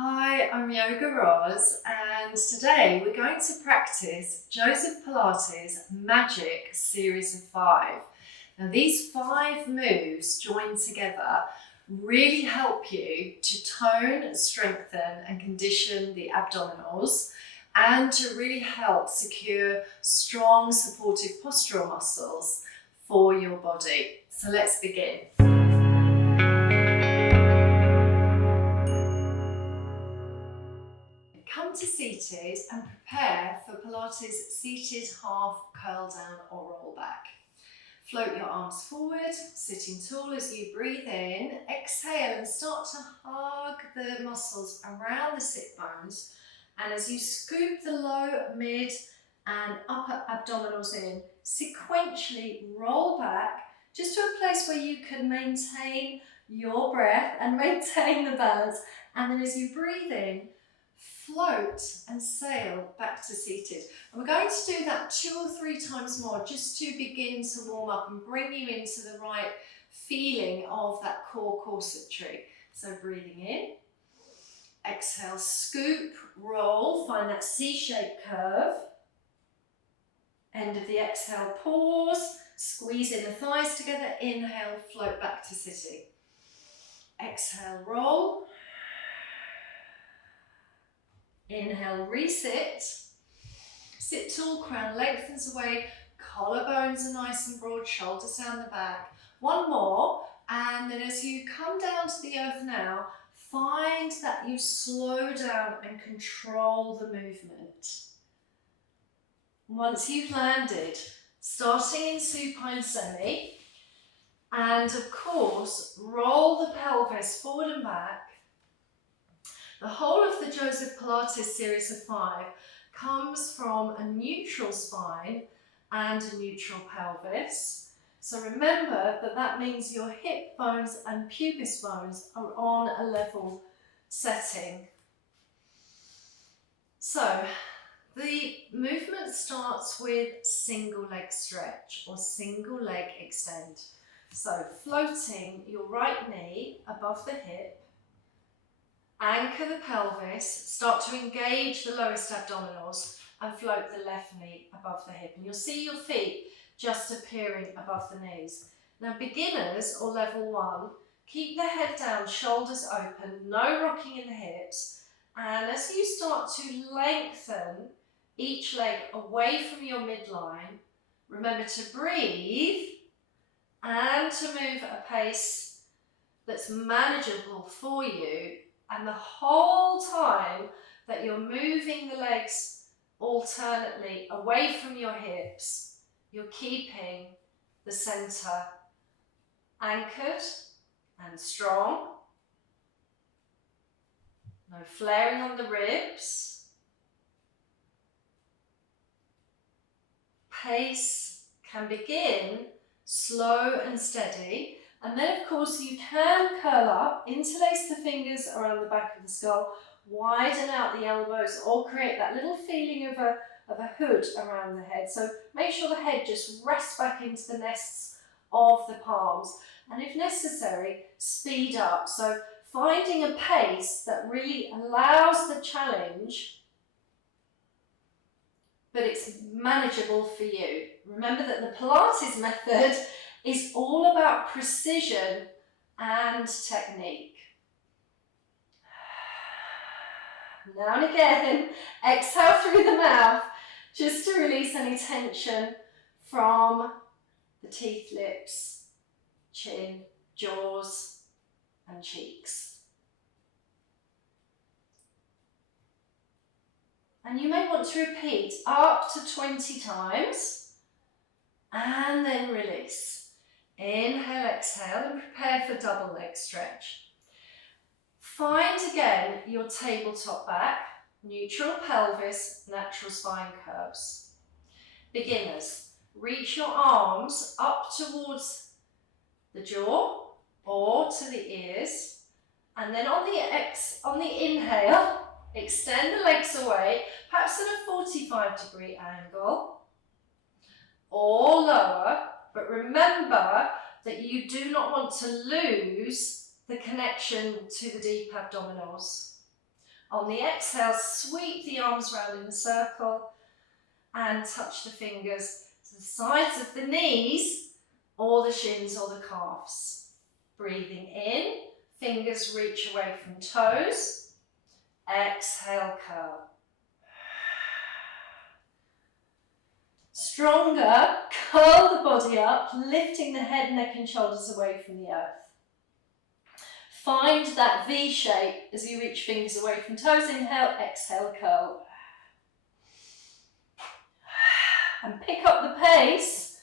Hi, I'm YOGAROS, and today we're going to practice Joseph Pilates' Magic Series of 5. Now these 5 moves joined together really help you to tone, strengthen and condition the abdominals and to really help secure strong supportive postural muscles for your body. So let's begin. Come to seated and prepare for Pilates seated half curl down or roll back. Float your arms forward, sitting tall as you breathe in. Exhale and start to hug the muscles around the sit bones. And as you scoop the low, mid and upper abdominals in, sequentially roll back just to a place where you can maintain your breath and maintain the balance. And then as you breathe in, float and sail back to seated. And we're going to do that 2 or 3 times more just to begin to warm up and bring you into the right feeling of that core corsetry. So breathing in, exhale, scoop, roll, find that C-shaped curve. End of the exhale, pause, squeeze in the thighs together, inhale, float back to sitting. Exhale, roll. Inhale, resit. Sit tall, crown lengthens away, collarbones are nice and broad, shoulders down the back. One more, and then as you come down to the earth now, find that you slow down and control the movement. Once you've landed, starting in supine semi, and of course, roll the pelvis forward and back. The whole of the Joseph Pilates series of 5 comes from a neutral spine and a neutral pelvis. So remember that means your hip bones and pubis bones are on a level setting. So the movement starts with single leg stretch or single leg extend. So floating your right knee above the hip, anchor the pelvis, start to engage the lowest abdominals and float the left knee above the hip. And you'll see your feet just appearing above the knees. Now beginners or level 1, keep the head down, shoulders open, no rocking in the hips. And as you start to lengthen each leg away from your midline, remember to breathe and to move at a pace that's manageable for you. And the whole time that you're moving the legs alternately away from your hips, you're keeping the centre anchored and strong. No flaring on the ribs. Pace can begin slow and steady. And then of course you can curl up, interlace the fingers around the back of the skull, widen out the elbows or create that little feeling of a hood around the head. So make sure the head just rests back into the nests of the palms. And if necessary, speed up. So finding a pace that really allows the challenge, but it's manageable for you. Remember that the Pilates method is all about precision and technique. Now and again, exhale through the mouth just to release any tension from the teeth, lips, chin, jaws and cheeks. And you may want to repeat up to 20 times and then release. Inhale, exhale and prepare for double leg stretch. Find again your tabletop back, neutral pelvis, natural spine curves. Beginners, reach your arms up towards the jaw or to the ears, and then on the inhale, extend the legs away, perhaps at a 45-degree angle or lower. But remember that you do not want to lose the connection to the deep abdominals. On the exhale, sweep the arms round in a circle and touch the fingers to the sides of the knees or the shins or the calves. Breathing in, fingers reach away from toes. Exhale, curl. Stronger, curl the body up, lifting the head, neck and shoulders away from the earth. Find that V shape as you reach fingers away from toes. Inhale, exhale, curl. And pick up the pace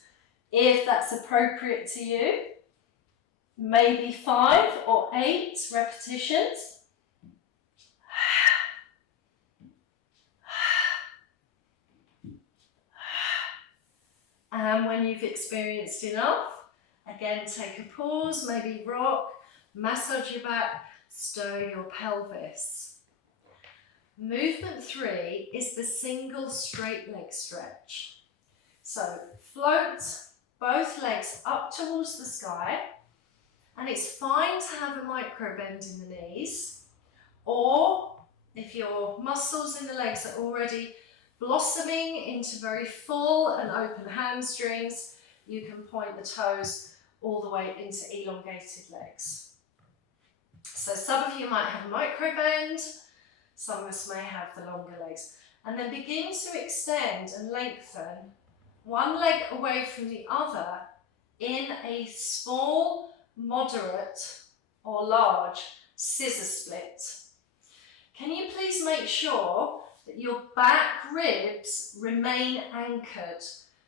if that's appropriate to you. Maybe 5 or 8 repetitions. And when you've experienced enough, again take a pause, maybe rock, massage your back, stir your pelvis. Movement 3 is the single straight leg stretch. So float both legs up towards the sky, and it's fine to have a micro bend in the knees, or if your muscles in the legs are already blossoming into very full and open hamstrings, you can point the toes all the way into elongated legs. So some of you might have a micro bend, some of us may have the longer legs. And then begin to extend and lengthen one leg away from the other in a small, moderate or large scissor split. Can you please make sure that your back ribs remain anchored?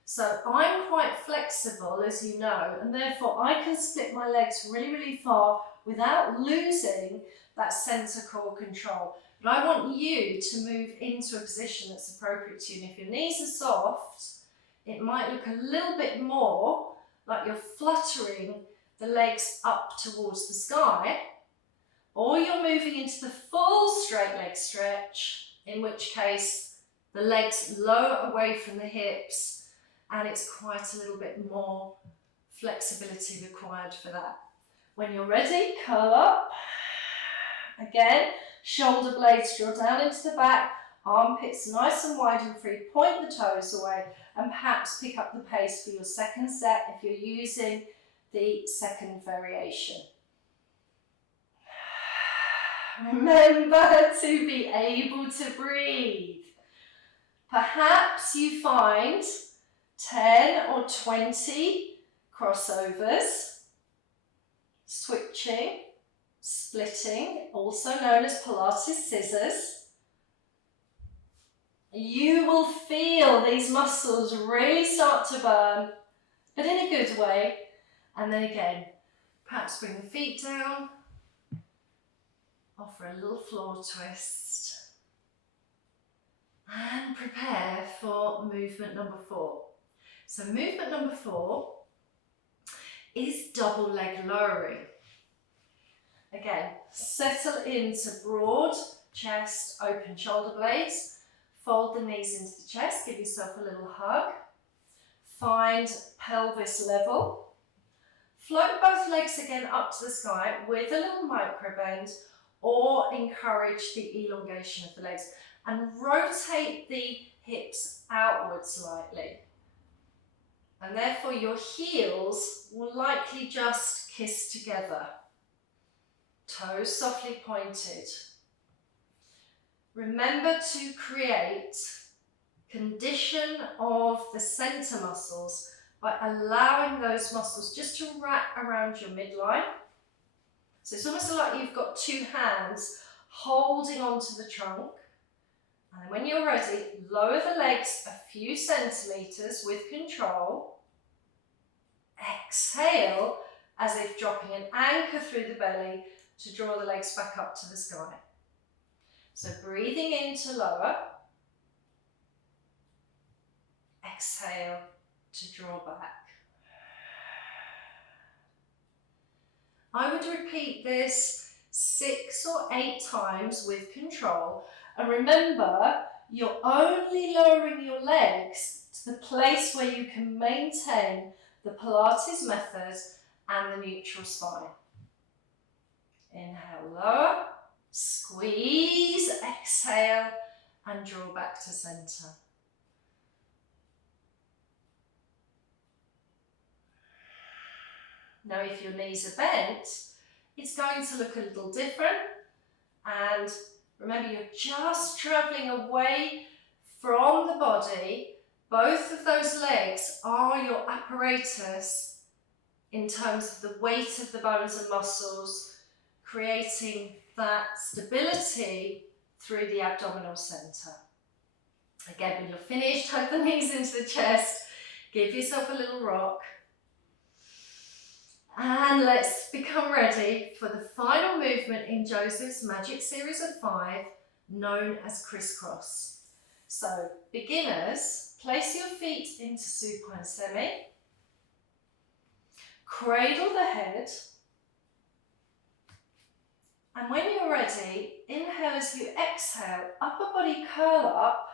So I'm quite flexible, as you know, and therefore I can split my legs really, really far without losing that center core control. But I want you to move into a position that's appropriate to you. And if your knees are soft, it might look a little bit more like you're fluttering the legs up towards the sky, or you're moving into the full straight leg stretch, in which case the legs lower away from the hips and it's quite a little bit more flexibility required for that. When you're ready, curl up. Again, shoulder blades draw down into the back, armpits nice and wide and free, point the toes away, and perhaps pick up the pace for your second set if you're using the second variation. Remember to be able to breathe. Perhaps you find 10 or 20 crossovers, switching, splitting, also known as Pilates scissors. You will feel these muscles really start to burn, but in a good way. And then again, perhaps bring the feet down, offer a little floor twist, and prepare for movement number 4. So movement number 4 is double leg lowering. Again, settle into broad chest, open shoulder blades, fold the knees into the chest, give yourself a little hug, find pelvis level, float both legs again up to the sky with a little micro bend, or encourage the elongation of the legs, and rotate the hips outwards slightly. And therefore your heels will likely just kiss together. Toes softly pointed. Remember to create condition of the center muscles by allowing those muscles just to wrap around your midline. So it's almost like you've got 2 hands holding onto the trunk. And then when you're ready, lower the legs a few centimeters with control. Exhale as if dropping an anchor through the belly to draw the legs back up to the sky. So breathing in to lower. Exhale to draw back. I would repeat this 6 or 8 times with control. And remember, you're only lowering your legs to the place where you can maintain the Pilates method and the neutral spine. Inhale, lower, squeeze, exhale and draw back to center. Now if your knees are bent, it's going to look a little different, and remember you're just travelling away from the body. Both of those legs are your apparatus in terms of the weight of the bones and muscles, creating that stability through the abdominal centre. Again, when you're finished, hug the knees into the chest, give yourself a little rock. And let's become ready for the final movement in Joseph's magic series of 5, known as crisscross. So, beginners, place your feet into supine semi, cradle the head, and when you're ready, inhale as you exhale, upper body curl up,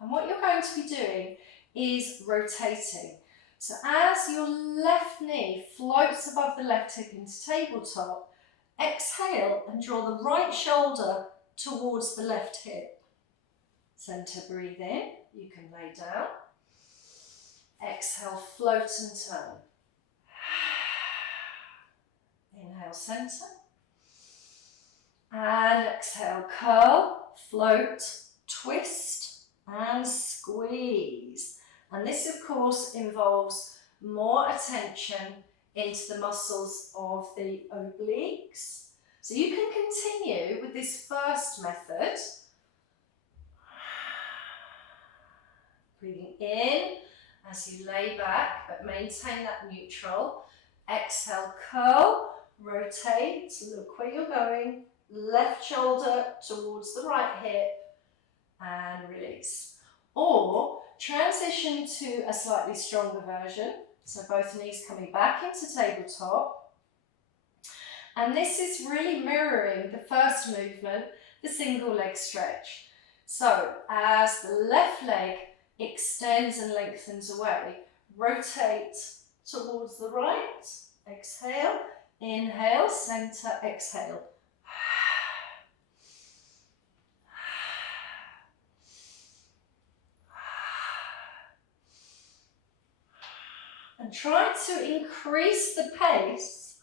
and what you're going to be doing is rotating. So as your left knee floats above the left hip into tabletop, exhale and draw the right shoulder towards the left hip. Center, breathe in, you can lay down. Exhale, float and turn. Inhale, center. And exhale, curl, float, twist and squeeze. And this of course involves more attention into the muscles of the obliques. So you can continue with this first method. Breathing in as you lay back, but maintain that neutral. Exhale, curl, rotate, look where you're going. Left shoulder towards the right hip and release. Or transition to a slightly stronger version. So both knees coming back into tabletop. And this is really mirroring the first movement, the single leg stretch. So as the left leg extends and lengthens away, rotate towards the right. Exhale, inhale, center, exhale. And try to increase the pace,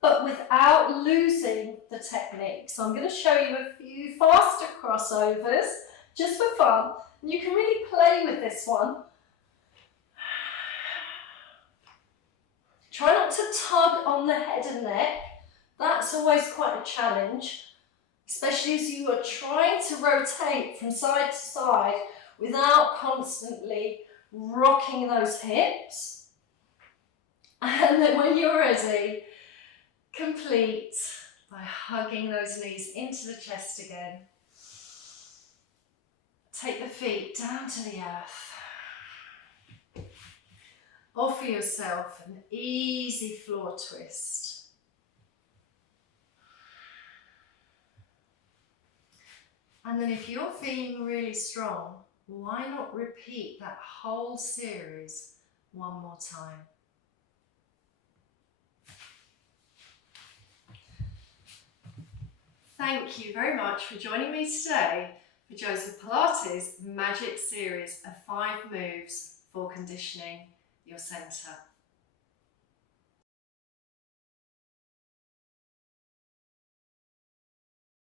but without losing the technique. So I'm going to show you a few faster crossovers, just for fun. And you can really play with this one. Try not to tug on the head and neck. That's always quite a challenge, especially as you are trying to rotate from side to side without constantly rocking those hips. And then when you're ready, complete by hugging those knees into the chest again. Take the feet down to the earth. Offer yourself an easy floor twist. And then if you're feeling really strong, why not repeat that whole series one more time? Thank you very much for joining me today for Joseph Pilates' magic series of 5 moves for conditioning your centre.